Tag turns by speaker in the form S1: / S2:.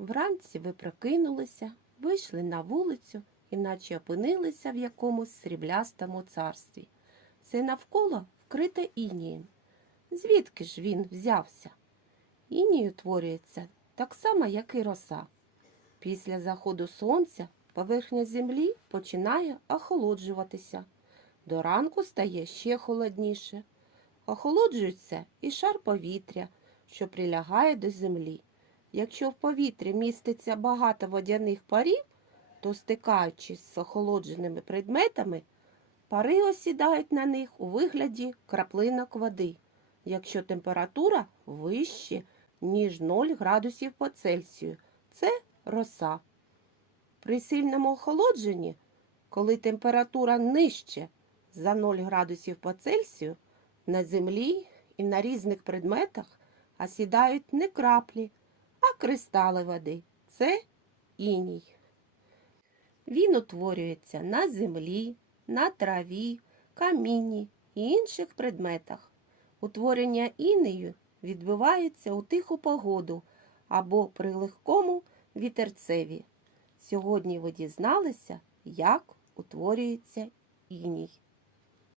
S1: Вранці ви прокинулися, вийшли на вулицю і наче опинилися в якомусь сріблястому царстві. Все навколо вкрите інієм. Звідки ж він взявся? Іній утворюється так само, як і роса. Після заходу сонця поверхня землі починає охолоджуватися. До ранку стає ще холодніше. Охолоджується і шар повітря, що прилягає до землі. Якщо в повітрі міститься багато водяних парів, то стикаючись з охолодженими предметами, пари осідають на них у вигляді краплинок води, якщо температура вище, ніж 0 градусів по Цельсію. Це роса. При сильному охолодженні, коли температура нижче за 0 градусів по Цельсію, на землі і на різних предметах осідають не краплі, кристали води. Це іній. Він утворюється на землі, на траві, камінні і інших предметах. Утворення інею відбувається у тиху погоду або при легкому вітерцеві. Сьогодні ви дізналися, як утворюється іній.